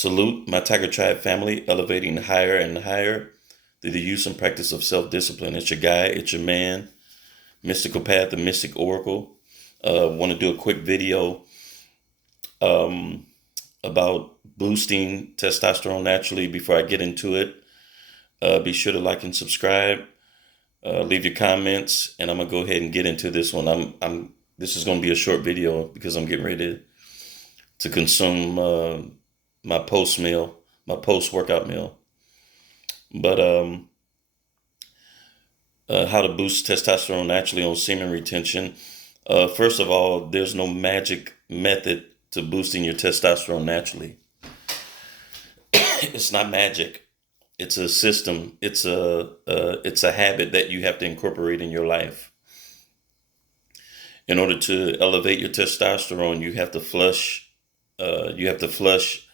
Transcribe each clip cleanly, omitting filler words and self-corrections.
Salute my Tiger Tribe family, elevating higher and higher through the use and practice of self-discipline. It's your guy, it's your man, Mystical Path, the Mystic Oracle. Want to do a quick video um, about boosting testosterone naturally. Before I get into it, be sure to like and subscribe. Leave your comments, and I'm gonna go ahead and get into this one. This is gonna be a short video because I'm getting ready to consume my post meal, my post workout meal. But how to boost testosterone naturally on semen retention. First of all, there's no magic method to boosting your testosterone naturally. It's not magic. It's a system. It's a habit that you have to incorporate in your life. In order to elevate your testosterone, you have to flush. You have to flush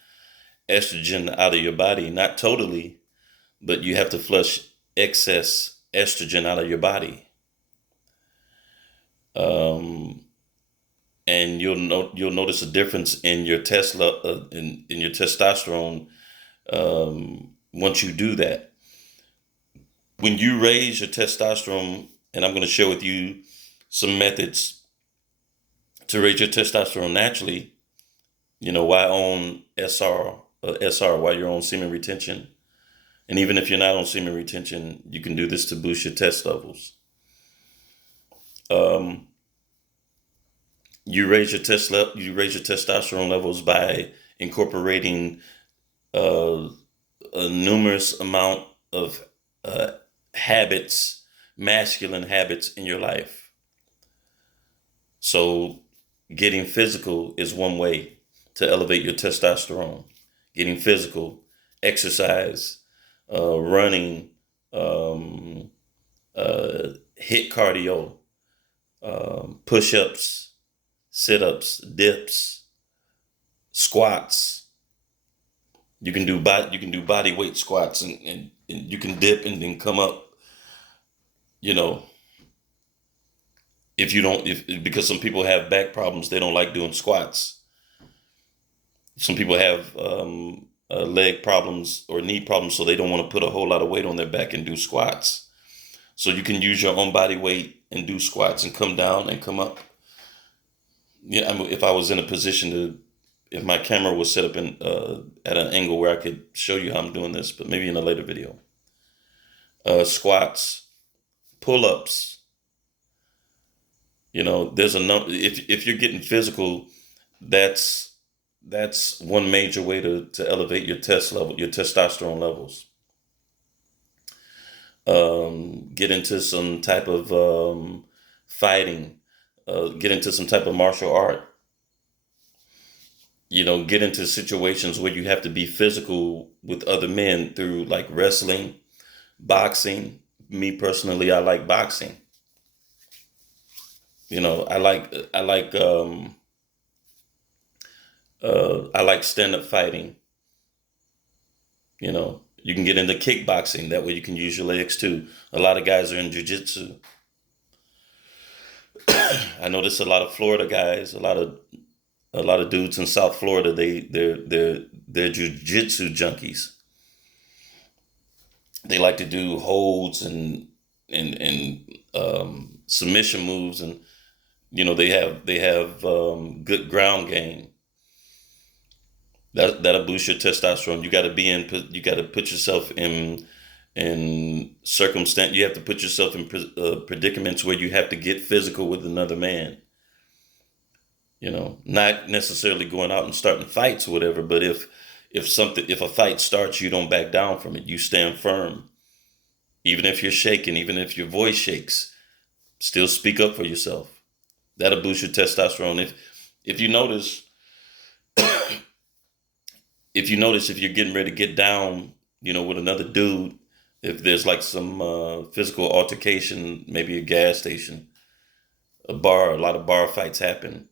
estrogen out of your body. Not totally, but you have to flush excess estrogen out of your body. And you'll notice a difference in your in your testosterone once you do that. When you raise your testosterone, and I'm going to share with you some methods to raise your testosterone naturally. Why on SR, why you're on semen retention. And even if you're not on semen retention, you can do this to boost your test levels. You raise your testosterone levels by incorporating a numerous amount of habits, masculine habits in your life. So getting physical is one way to elevate your testosterone. Getting physical, exercise, running, hit cardio, push-ups, sit-ups, dips, squats. You can do body weight squats, and you can dip and then come up. Because some people have back problems, they don't like doing squats. Some people have leg problems or knee problems, so they don't want to put a whole lot of weight on their back and do squats. So you can use your own body weight and do squats and come down and come up. If I was in a position if my camera was set up at an angle where I could show you how I'm doing this, but maybe in a later video. Squats, pull-ups. There's a number. If you're getting physical, that's one major way to elevate your testosterone levels. Get into some type of fighting. Get into some type of martial art. Get into situations where you have to be physical with other men through like wrestling, boxing. Me personally, I like boxing. I like stand-up fighting. You can get into kickboxing. That way you can use your legs too. A lot of guys are in jiu-jitsu. I notice a lot of Florida guys, a lot of dudes in South Florida. They're jiu-jitsu junkies. They like to do holds and submission moves, and they have good ground game. That'll boost your testosterone. You got to put yourself in circumstance. You have to put yourself in predicaments where you have to get physical with another man. Not necessarily going out and starting fights or whatever, but if a fight starts, you don't back down from it. You stand firm. Even if you're shaking, even if your voice shakes, still speak up for yourself. That'll boost your testosterone. If you notice, if you're getting ready to get down, with another dude, if there's like some physical altercation, maybe a gas station, a bar, a lot of bar fights happen.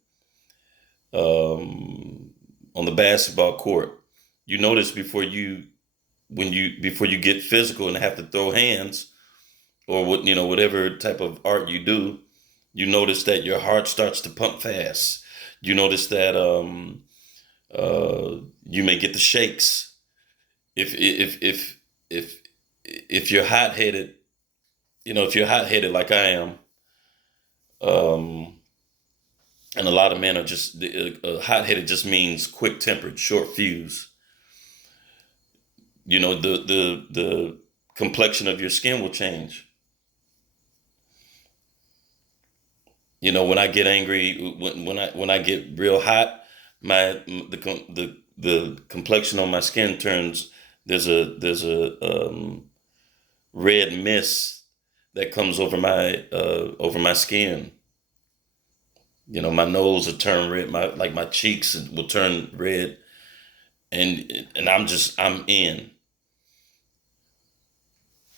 On the basketball court, you notice before you get physical and have to throw hands, or whatever type of art you do, you notice that your heart starts to pump fast. You notice that You may get the shakes. If you're hot headed, if you're hot headed like I am, um, and a lot of men are just hot headed, just means quick tempered, short fuse. The complexion of your skin will change. When I get angry, when I get real hot, the complexion on my skin turns. There's a red mist that comes over my skin. My nose will turn red. My cheeks will turn red, and I'm in.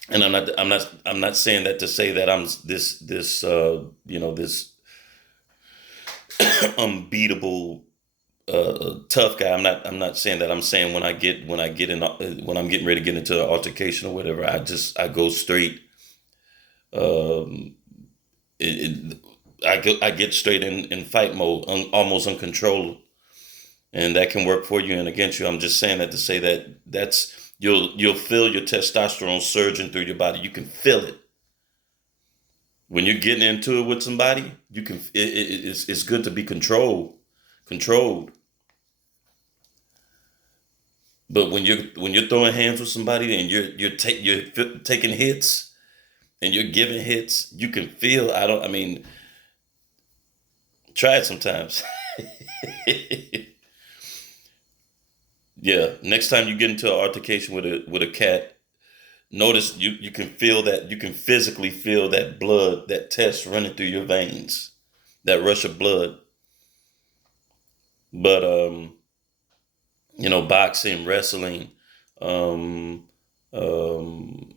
And I'm not saying that to say that I'm this unbeatable tough guy. I'm not saying that. I'm saying when I'm getting ready to get into an altercation or whatever, I go straight. Um, it, I get straight in fight mode, almost uncontrolled, and that can work for you and against you. I'm just saying that to say that's you'll feel your testosterone surging through your body. You can feel it when you're getting into it with somebody. You can. It's good to be controlled. But when you're throwing hands with somebody and you're taking hits and you're giving hits, you can feel. I mean, try it sometimes. Yeah. Next time you get into an altercation with a cat, notice you can feel that. You can physically feel that blood, that test running through your veins, that rush of blood. But boxing, wrestling, um, um,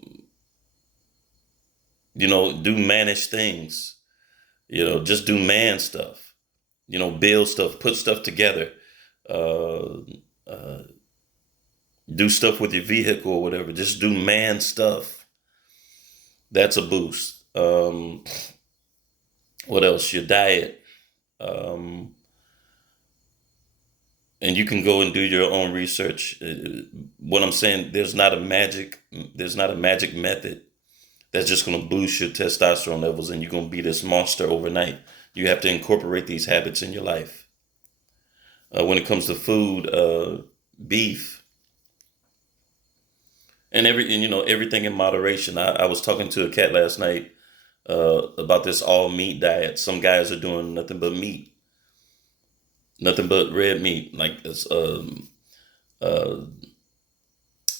do mannish things. Just do man stuff. Build stuff, put stuff together, uh, uh, do stuff with your vehicle or whatever. Just do man stuff. That's a boost. What else? Your diet. Um, and you can go and do your own research. What I'm saying, there's not a magic method that's just going to boost your testosterone levels and you're going to be this monster overnight. You have to incorporate these habits in your life. When it comes to food, beef, and everything in moderation. I was talking to a cat last night about this all meat diet. Some guys are doing nothing but meat, nothing but red meat. Like this, uh,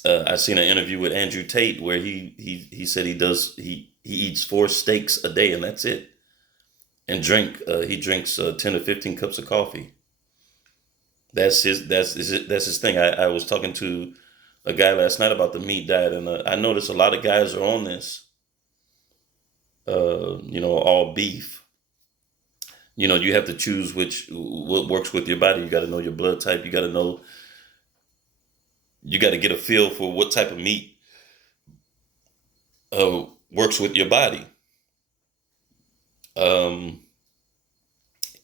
I seen an interview with Andrew Tate where he said he eats 4 steaks a day and that's it. And he drinks 10 to 15 cups of coffee. That's his thing. I was talking to a guy last night about the meat diet, and I noticed a lot of guys are on this. All beef. You have to choose what works with your body. You got to know your blood type. You got to know. You got to get a feel for what type of meat works with your body. Um,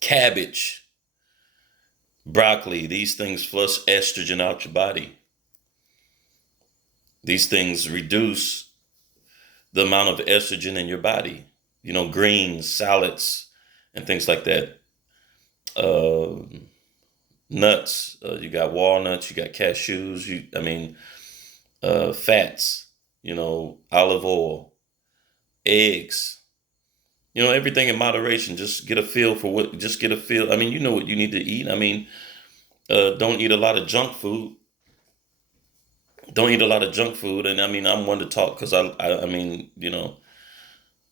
Cabbage, broccoli. These things flush estrogen out your body. These things reduce the amount of estrogen in your body. Greens, salads, and things like that. Uh, Nuts. You got walnuts. You got cashews. Fats. Olive oil, eggs. Everything in moderation. Just get a feel for what. Just get a feel. I mean, you know what you need to eat. I mean, don't eat a lot of junk food. Don't eat a lot of junk food. And I mean, I'm one to talk because I mean,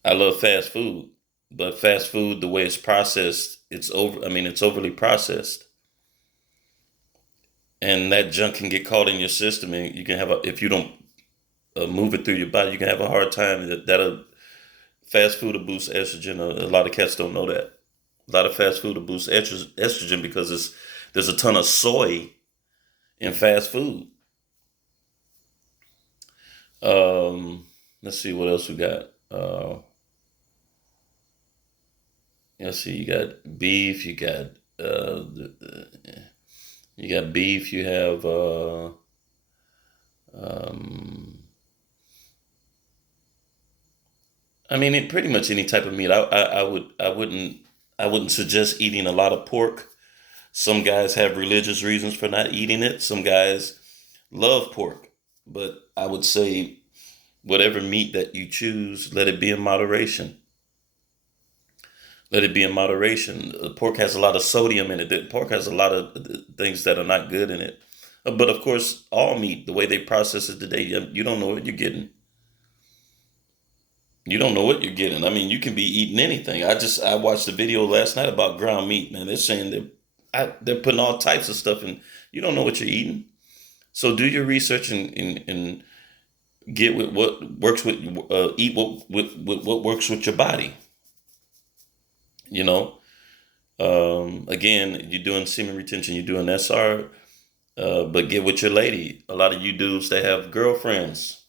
I love fast food, but fast food, the way it's processed, it's over. I mean, it's overly processed, and that junk can get caught in your system, and you can if you don't move it through your body, you can have a hard time. That'll fast food will boost estrogen. A lot of cats don't know that. A lot of fast food will boost estrogen because there's a ton of soy in fast food. Let's see what else we got. Let's see, you got beef, you got You got beef. You have um, I mean, pretty much any type of meat. I wouldn't suggest eating a lot of pork. Some guys have religious reasons for not eating it. Some guys love pork, but I would say whatever meat that you choose, let it be in moderation. Let it be in moderation. Pork has a lot of sodium in it. Pork has a lot of things that are not good in it. But of course, all meat, the way they process it today, you don't know what you're getting. You don't know what you're getting. I mean, you can be eating anything. I watched a video last night about ground meat. Man, they're saying they're putting all types of stuff in. You don't know what you're eating. So do your research and get with what works with eat with what works with your body. You know, again, you're doing semen retention, you're doing SR, but get with your lady. A lot of you dudes that have girlfriends,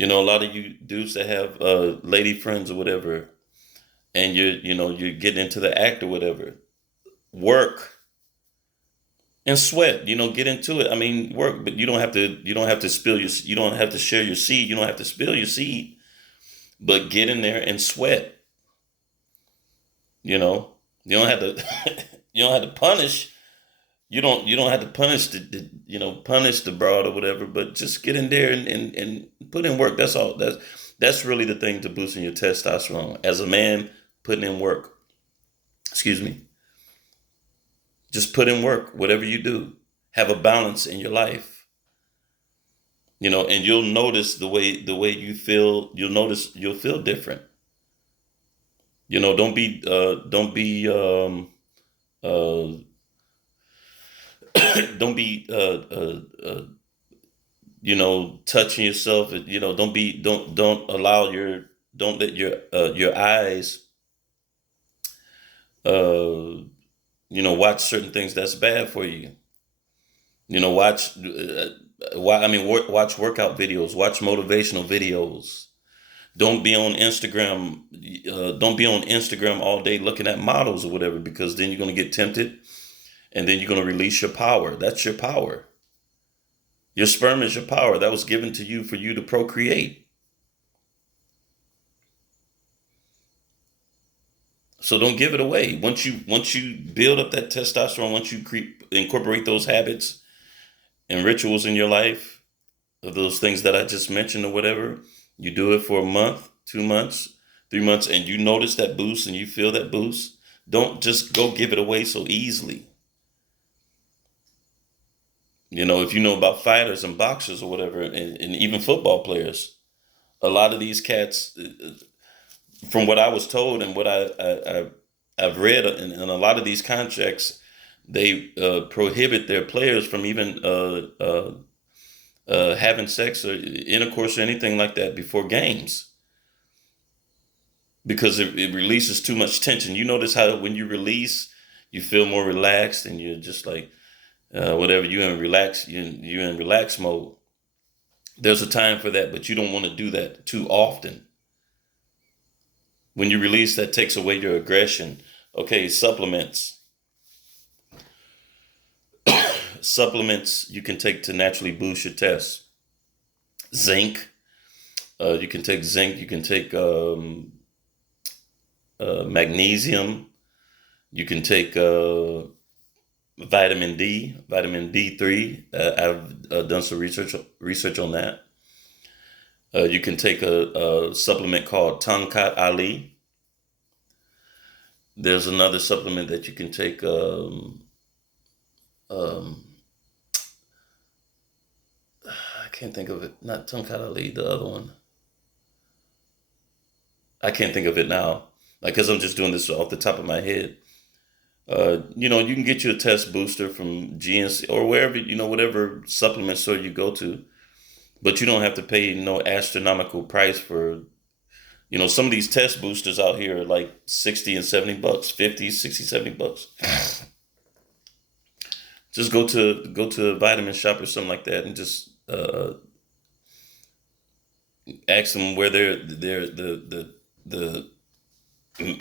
a lot of you dudes that have lady friends or whatever, and you're getting into the act or whatever. Work and sweat. Get into it. I mean, work, but you don't have to spill you don't have to share your seed. You don't have to spill your seed, but get in there and sweat. You know, you don't have to you don't have to punish. You don't have to punish punish the broad or whatever, but just get in there and put in work. That's all. That's really the thing to boosting your testosterone. As a man, putting in work. Excuse me. Just put in work. Whatever you do, have a balance in your life. And you'll notice the way you feel. You'll feel different. Uh, don't be touching yourself. Don't let your eyes uh watch certain things that's bad for you. Watch watch workout videos, watch motivational videos. Don't be on Instagram all day looking at models or whatever, because then you're going to get tempted, and then you're going to release your power. That's your power. Your sperm is your power that was given to you for you to procreate. So don't give it away. Once you build up that testosterone, once you incorporate those habits and rituals in your life, of those things that I just mentioned or whatever, you do it for a month, 2 months, 3 months, and you notice that boost and you feel that boost. Don't just go give it away so easily. If you know about fighters and boxers or whatever, and even football players, a lot of these cats, from what I was told and what I've read in a lot of these contracts, they prohibit their players from even having sex or intercourse or anything like that before games, because it releases too much tension. You notice how when you release, you feel more relaxed and you're just like whatever, you're in relax mode. There's a time for that, but you don't want to do that too often. When you release, that takes away your aggression. Okay, supplements. Supplements you can take to naturally boost your test. Zinc. You can take zinc. You can take magnesium. You can take vitamin D3. I've done some research on that. You can take a supplement called Tongkat Ali. There's another supplement that you can take. Um, I can't think of it. Not Tongkat Ali. The other one. I can't think of it now. Like, because I'm just doing this off the top of my head. You can get you a test booster from GNC or wherever, whatever supplement store you go to, but you don't have to pay no astronomical price for, some of these test boosters out here are like 60 and $70, 50, 60, $70. Just go to a vitamin shop or something like that and just ask them where the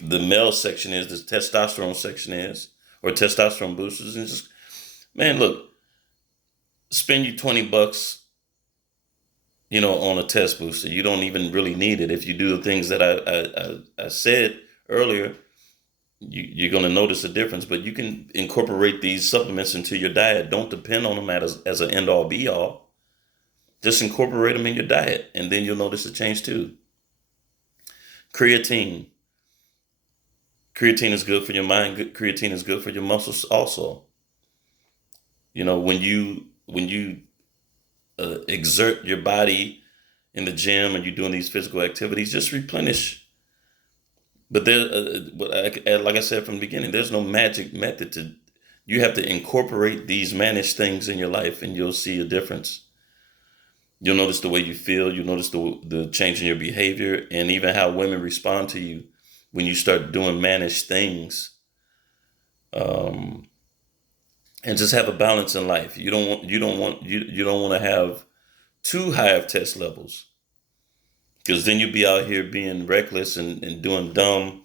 male section is, the testosterone section is, or testosterone boosters, and just, man, look, spend you $20, on a test booster. You don't even really need it. If you do the things that I said earlier, you're going to notice a difference. But you can incorporate these supplements into your diet. Don't depend on them as an end all be all. Just incorporate them in your diet, and then you'll notice a change too. Creatine. Creatine is good for your mind. Creatine is good for your muscles also. When you exert your body in the gym and you're doing these physical activities, just replenish. But like I said from the beginning, there's no magic method to. You have to incorporate these managed things in your life, and you'll see a difference. You'll notice the way you feel. You'll notice the change in your behavior, and even how women respond to you when you start doing managed things. Um, and just have a balance in life. You don't want to have too high of test levels, because then you'll be out here being reckless and doing dumb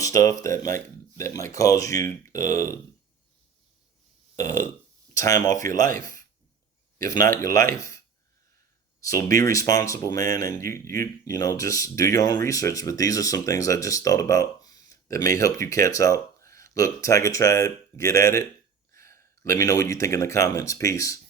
stuff that might cause you uh, time off your life, if not your life. So be responsible, man, and just do your own research. But these are some things I just thought about that may help you cats out. Look, Tiger Tribe, get at it. Let me know what you think in the comments. Peace.